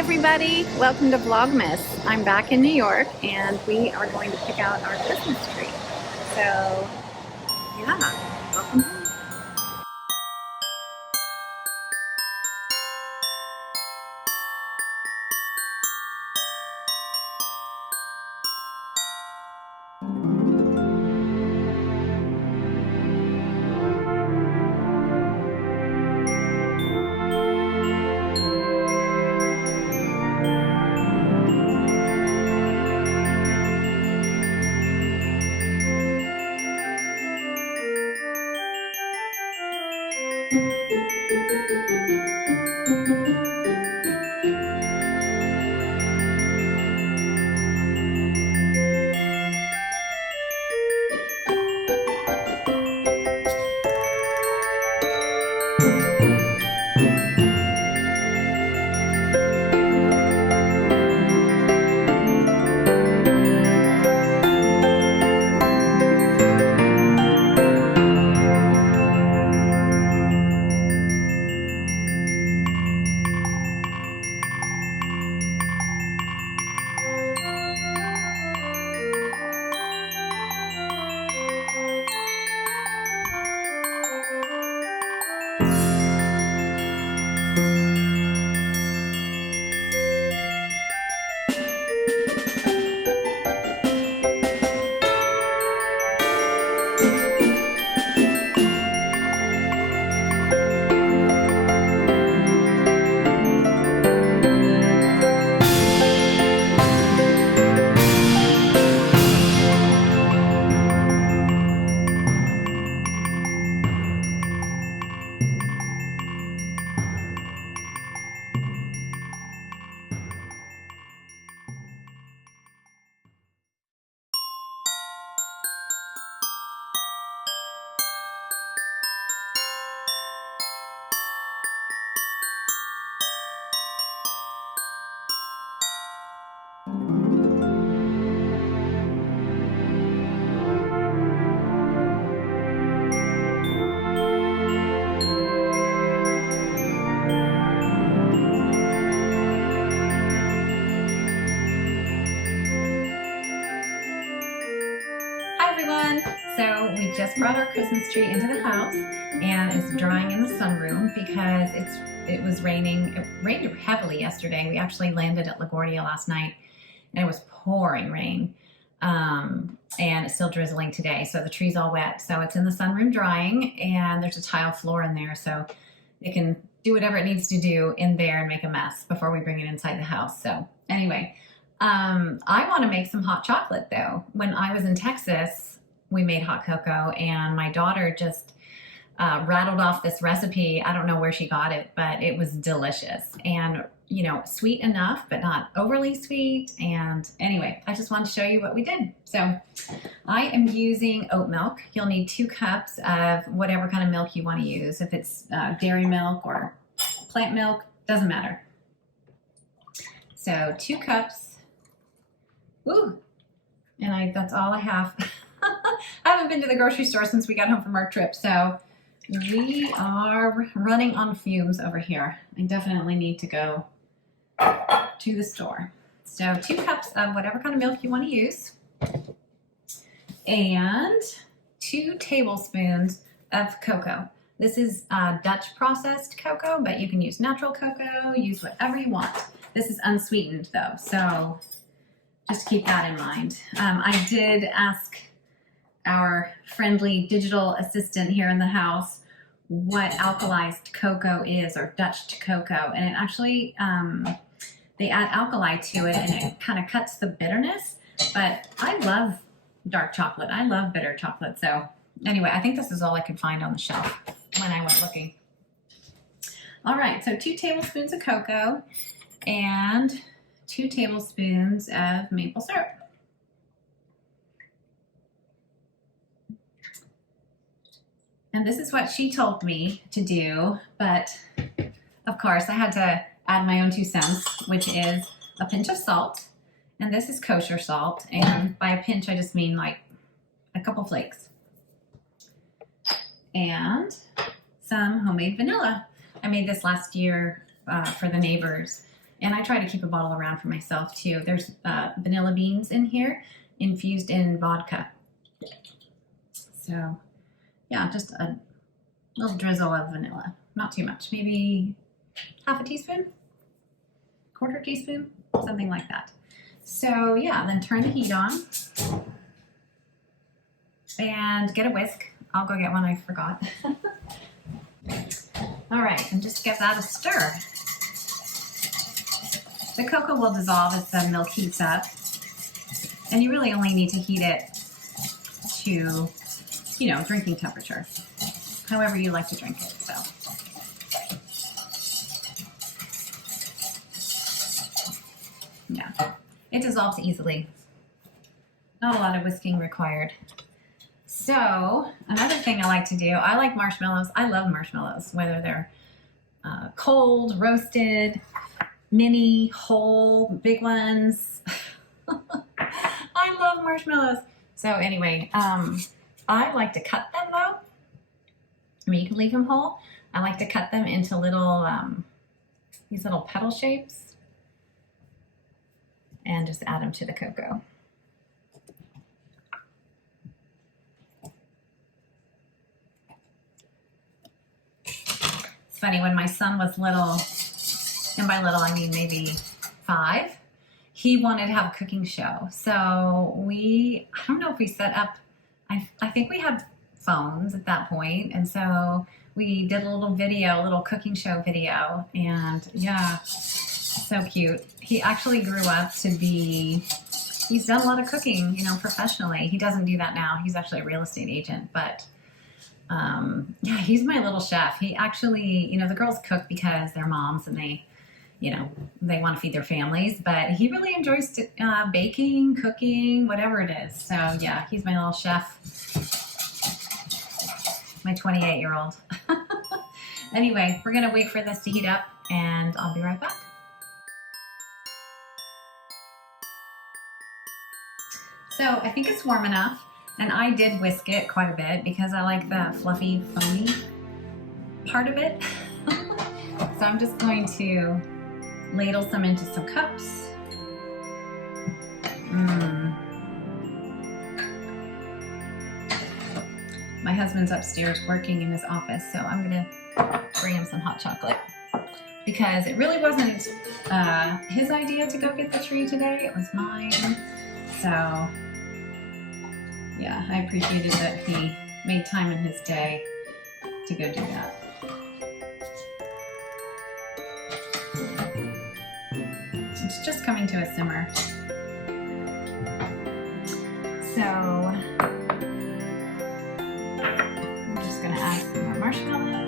everybody, welcome to Vlogmas. I'm back in New York and we are going to pick out our Christmas tree. So, yeah, welcome home. Hi everyone! So we just brought our Christmas tree into the house and it's drying in the sunroom because it was raining. It rained heavily yesterday. We actually landed at LaGuardia last night and it was pouring rain. And it's still drizzling today, so the tree's all wet. So it's in the sunroom drying and there's a tile floor in there so it can do whatever it needs to do in there and make a mess before we bring it inside the house. So anyway, I want to make some hot chocolate though. When I was in Texas, we made hot cocoa and my daughter just rattled off this recipe. I don't know where she got it, but it was delicious and, you know, sweet enough, but not overly sweet. And anyway, I just wanted to show you what we did. So I am using oat milk. You'll need 2 cups of whatever kind of milk you want to use. If it's dairy milk or plant milk, doesn't matter. So 2 cups. Ooh, and that's all I have. I haven't been to the grocery store since we got home from our trip, so we are running on fumes over here. I definitely need to go to the store. So 2 cups of whatever kind of milk you want to use and 2 tablespoons of cocoa. This is Dutch processed cocoa, but you can use natural cocoa, use whatever you want. This is unsweetened though, so just keep that in mind. I did ask our friendly digital assistant here in the house what alkalized cocoa is, or Dutch cocoa, and it actually, they add alkali to it and it kind of cuts the bitterness, but I love dark chocolate. I love bitter chocolate. So anyway, I think this is all I could find on the shelf when I went looking. All right, so 2 tablespoons of cocoa and 2 tablespoons of maple syrup. And this is what she told me to do, but of course I had to add my own 2 cents, which is a pinch of salt, and this is kosher salt, and by a pinch I just mean like a couple flakes, and some homemade vanilla. I made this last year for the neighbors, And I try to keep a bottle around for myself too. There's vanilla beans in here infused in vodka. So yeah, just a little drizzle of vanilla. Not too much, maybe half a teaspoon, quarter teaspoon, something like that. So yeah, then turn the heat on and get a whisk. I'll go get one, I forgot. All right, and just give that a stir. The cocoa will dissolve as the milk heats up, and you really only need to heat it to, you know, drinking temperature, however you like to drink it. So. Yeah, it dissolves easily. Not a lot of whisking required. So another thing I like to do, I like marshmallows. I love marshmallows, whether they're cold, roasted, mini, whole, big ones. I love marshmallows. So anyway, I like to cut them though. I mean, you can leave them whole. I like to cut them into little, these little petal shapes and just add them to the cocoa. It's funny, when my son was little, and by little I mean maybe 5, he wanted to have a cooking show. So I don't know if we set up, I think we had phones at that point, and so we did a little cooking show video, and yeah, so cute. He actually grew up to be, he's done a lot of cooking, you know, professionally. He doesn't do that now. He's actually a real estate agent, but yeah, he's my little chef. He actually, you know, the girls cook because they're moms and they, you know, they want to feed their families, but he really enjoys baking, cooking, whatever it is. So yeah, he's my little chef, my 28-year-old. Anyway, we're gonna wait for this to heat up and I'll be right back. So I think it's warm enough, and I did whisk it quite a bit because I like the fluffy, foamy part of it. So I'm just going to ladle some into some cups. My husband's upstairs working in his office, so I'm gonna bring him some hot chocolate because it really wasn't his idea to go get the tree today, it was mine. So yeah, I appreciated that he made time in his day to go do that. It's just coming to a simmer. So I'm just gonna add some more marshmallows.